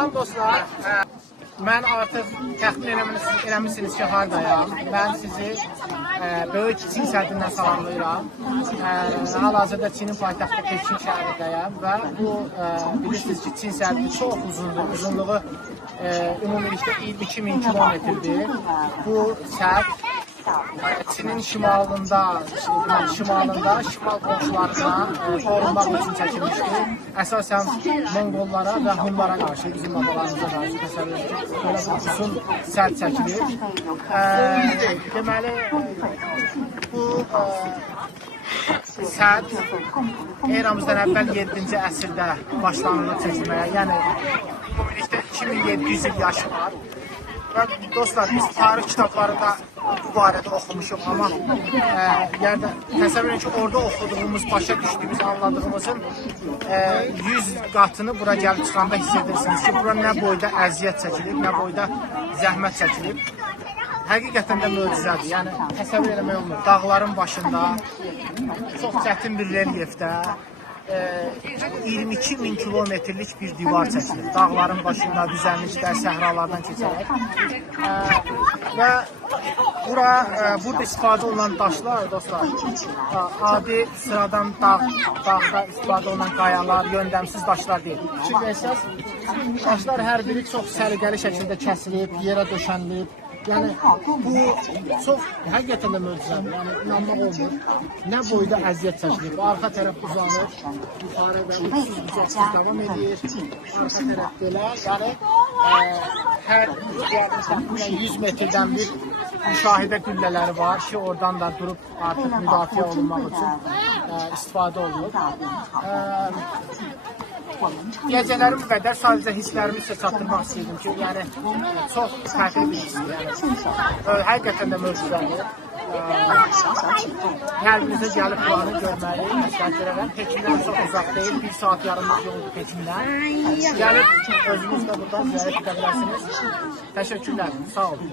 Salam dostlar. Mən artıq təxmin eləmişsiniz ki, hardayam. Mən sizi böyük Çin səddindən salamlayıram. Hal-hazırda Çinin paytaxtı Pekin şəhərindəyəm və bu bilirsiniz ki, Çin səddi çox uzundur. Uzunluğu ümumilikdə 22.000 kilometrdir. Bu sədd Çinin şimal qonşularına qorunmaq üçün çəkilmişdir. Əsasən Monqollara və Hunlara qarşı, bizim babalarımıza qarşı təsəvvür edin, belə bir uzun sədd çəkilir. Deməli, bu sədd eramızdan əvvəl 7-ci əsrdə başlanılıb çəkilməyə, yəni ümumilikdə 2700 il yaşı var. Və dostlar, biz tarix kitablarında bu barədə oxumuşuq, amma təsəvvür edin ki, orada oxuduğumuz, başa düşdüyümüz, anladığımızın 100 qatını bura gəlib çıxanda hiss edirsiniz ki, bura nə boyda əziyyət çəkilib, nə boyda zəhmət çəkilib. Həqiqətən də möcüzədir, yəni təsəvvür eləmək olmur. Dağların başında, çox çətin bir relyefdə 22.000 kilometrlik bir divar çəkilir. Dağların başında, düzənlikdə, səhralardan keçərək. Və burada istifadə olunan daşlar, dostlar, adi sıradan dağda istifadə olunan qayalar, yöndəmsiz daşlar deyil. Fikir versəz, daşlar hər biri çox səliqəli şəkildə kəsilib, yerə döşənilib. Yəni, bu çox həqiqətən də möcüzədir, yəni inanmaq olmur. Nə boyda əziyyət çəkilir, arxa tərəf uzanır, yuxarı və uçsuz-bucaqsız davam edir, arxa tərəf belə, yəni hər təxminən 100 metrdən bir müşahidə qüllələri var ki, oradan da durub artıq müdafiə olunmaq üçün istifadə olunur. Gecələrim qədər sadəcə hisslərimi sizə çatdırmaq istəyirdim ki, yəni çox fərqli bir hissdir, yəni həqiqətən də möcüzədir. Qəlbinizə gəlib buranı görməli, məsləhət görərəm. Pekindən çox uzaq deyil, 1 saat yarımlıq yoldur Pekindən. Gəlib özünüz də buradan ziyarət edə bilərsiniz. Təşəkkürlər, sağ olun.